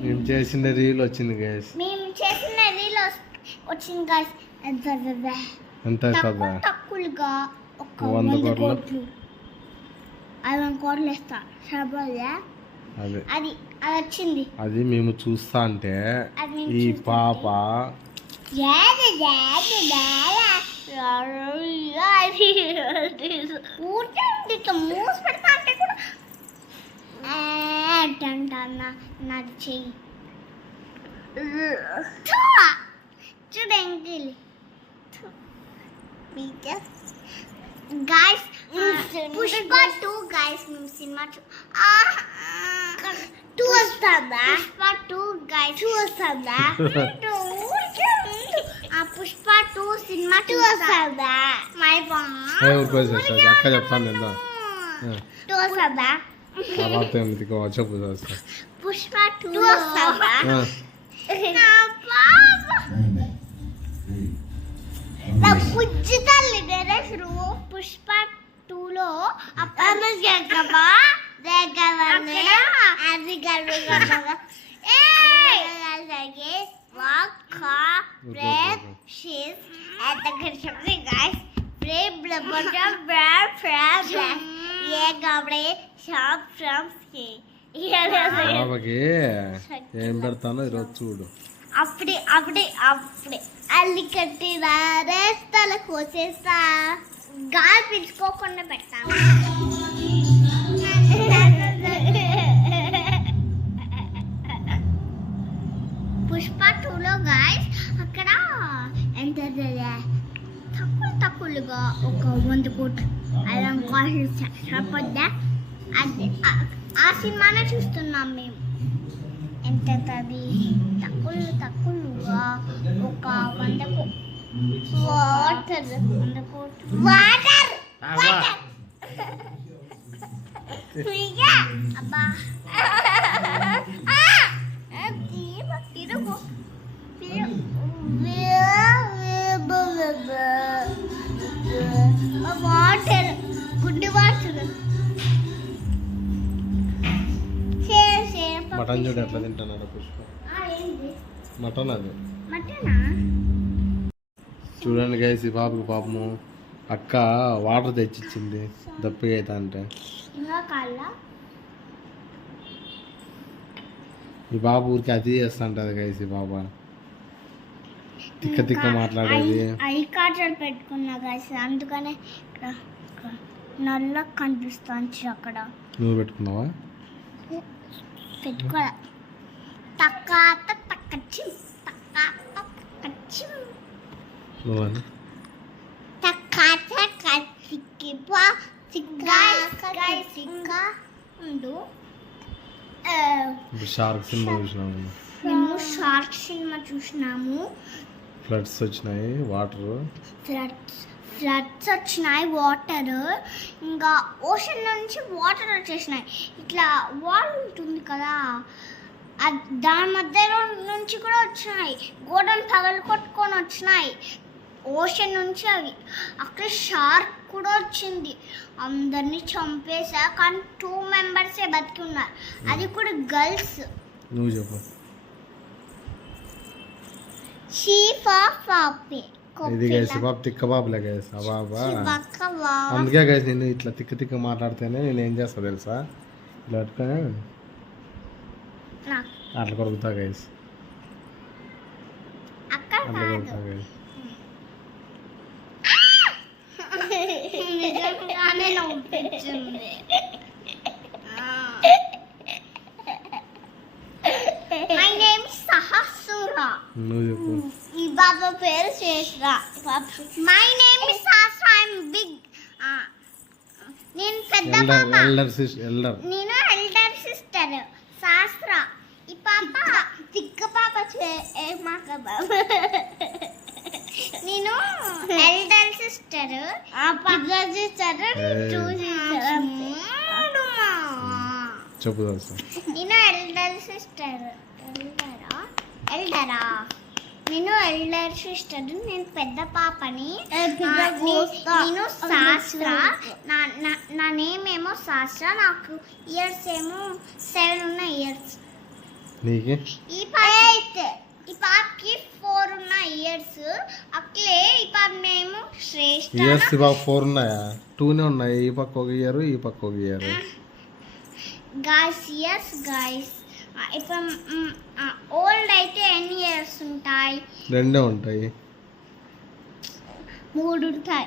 మేము చేసిన రీల్ వచ్చింది గైస్. ఎంత అవుతుందా? తక్కువగా ఒక 100 కోట్లు. 100 కోట్లు వేస్తా సరిపోదా? అదే అది అది వచ్చింది. అది మేము చూస్తా అంటే ఈ పాప మూసి పెడతా అంటే కూడా నాది చెయ్యి చూడండి గాయస్. పుష్ప 2 గాయస్ మేము సినిమా 2 వస్తుందా? పుష్ప 2 గాయస్ 2 వస్తుందా? పుష్ప 2 సినిమా 2 వస్తుందా? మై అక్క చెప్తాను ఎంత 2 వస్తుందా? చెప్పు పుష్ప 2 వస్తుందా? నా పుజ్జి తల్లి డైరెక్టర్ పుష్ప 2లో బాబాకి ఏం పెడతానో ఈరోజు చూడు. అప్పుడే అప్పుడే అప్పుడే అల్లి కట్టినారే తల కోసేస్తా గాలి పిలుచుకోకుండా పెడతాను. పుష్ప 2లో గాయస్ అక్కడ ఎంత తక్కువగా ఒక 100 కోట్లు 5 కోట్లు సరిపోద్దా? అది ఆ సినిమానే చూస్తున్నాం మేము. ఎంత తక్కువగా ఒక 100 వాటర్ 100 కోట్లు వాటర్ అబ్బా వాటర్ గుడ్డి వాటర్ మటన్ చూడు ఎట్లా తింటున్నాడు పుష్ప. మటన్ అది చూడండి గైస్. ఈ పాపకు పాపము అక్క వాటర్ తెచ్చిచ్చింది దప్పిగా అవుతా అంటే. ఈ బాబు ఊరికి అది చేస్తా ఉంటుంది గైస్. ఈ బాబా తిక్క మాట్లాడేది. ఐ కార్డ్ పెట్టుకున్నా గైస్ అందుకనే నల్ల కనిపిస్తాను అక్కడ. నువ్వు పెట్టుకున్నావా? పెట్టుకోలే. షార్క్ సినిమా చూసినాము. మేము షార్క్ సినిమా చూసినాము. ఫ్లడ్స్ వచ్చినాయి, ఫ్లడ్స్ వచ్చినాయి, వాటర్ ఇంకా ఓషన్ నుంచి వాటర్ వచ్చేసినాయి. ఇట్లా వాల్ ఉంటుంది కదా దాని మధ్యలో నుంచి కూడా వచ్చినాయి. గోడలు పగలు కొట్టుకొని వచ్చినాయి ఓషన్ నుంచి. అవి అక్కడ షార్క్ కూడా వచ్చింది, అందరినీ చంపేసా. కానీ 2 మెంబర్సే బతికి ఉన్నారు, అది కూడా గర్ల్స్. నువ్వు చెప్పు. ఇది గైస్ బాబు తిక్క బాబులే గైస్. బాబా అందుకే గైస్ నేను ఇట్లా తిక్క మాట్లాడితేనే నేను ఏం చేస్తా తెలుసా? ఇట్లా పట్టుకొని అట్లా కొడుకుతా గైస్. అట్లా కొడుకుతా guys. My name is Sahasura. నువ్వు చెప్పు. ఈ బాబా పేరు శేషరా. My name is Sahasra. I'm big. నేను పెద్ద పాప. నేను ఎల్డర్ సిస్టర్ శాస్త్ర. ఈ పాప తిక్క పాప ఏమాక బాబా. నేను ఎల్డర్ సిస్టర్. పెద్ద సిస్టర్ చెప్పు. నేను ఎల్డర్ సిస్టర్. ఎల్డరా నేను ఎల్డర్ సిస్టర్, నేను పెద్ద పాపని. నేను శాస్త్ర, నా నేమ్ ఏమో శాస్త్ర, నాకు ఇయర్స్ ఏమో 7 ఉన్నాయి ఇయర్స్. నీకు ఈ పాపకి 4 ఉన్నాయి ఇయర్స్. అట్లే ఈ పాప మేము శ్రేష్ఠ. ఇయర్స్ ఈ పాప 4 ఉన్నాయా? 2నే ఉన్నాయి. ఈ పక్క ఒక ఇయర్, ఈ పక్క ఒక ఇయర్. గాయ్స్ ఎస్ గాయ్స్, ఇప్పుడు ఓల్డ్ అయితే ఎన్ని ఇయర్స్ ఉంటాయి? 2 ఉంటాయి. 3 ఉంటాయి.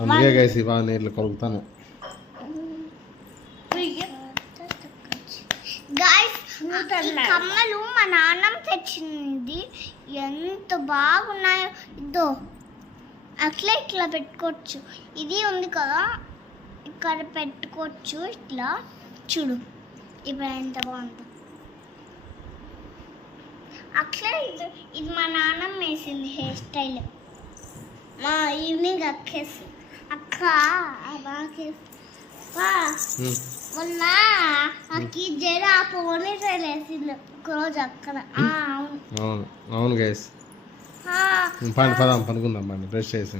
అందుకే గైస్ ఇవాళ నేను ఇట్లా కొరుకుతాను. గాయ్స్ ఈ కమ్మలు మా నాన్నమ్మ తెచ్చింది, ఎంత బాగున్నాయో. ఇదో అట్లా ఇట్లా పెట్టుకోవచ్చు. ఇది ఉంది కదా, ఇక్కడ పెట్టుకోవచ్చు. ఇట్లా చూడు ఇప్పుడు ఎంత బాగుందో. అట్లా ఇది మా నాన్నమ్మ వేసింది హెయిర్ స్టైల్. మా ఈవినింగ్ అక్కేసి అక్క బాకేసి మొన్న అక్కి జర పోనీ వేసింది ఒకరోజు అక్కడ. అవును అవును గైస్. పదాం పనుకుందాం పండి బ్రష్ చేసి.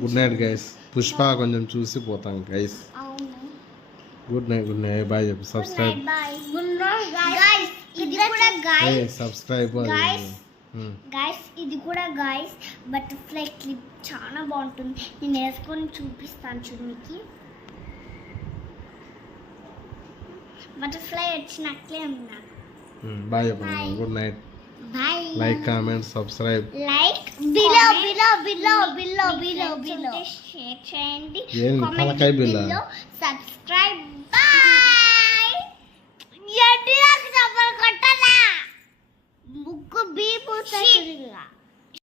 Good night guys. పుష్ప కొంచెం చూసి పోతాం గైస్. గుడ్ నైట్ బాయ్ చెప్పు. సబ్స్క్రైబ్ ఇది కూడా గైస్, సబ్స్క్రైబ్ గైస్ ఇది కూడా గైస్ బటర్ఫ్లై క్లిప్ చాలా బాగుంటుంది. నేను వేసుకొని చూపిస్తాను చూడు మీకు. బటర్ఫ్లై వచ్చినట్లే ఉంది నాకు. బాయ్ చెప్పండి. Good night. Bye. Like comment subscribe like below share చేయండి. తలకాయ బిల్ల సబ్స్క్రైబ్. బాయ్. ఎడ్డి నాకు చెప్పలు కొట్టాలా ముక్కు బీపు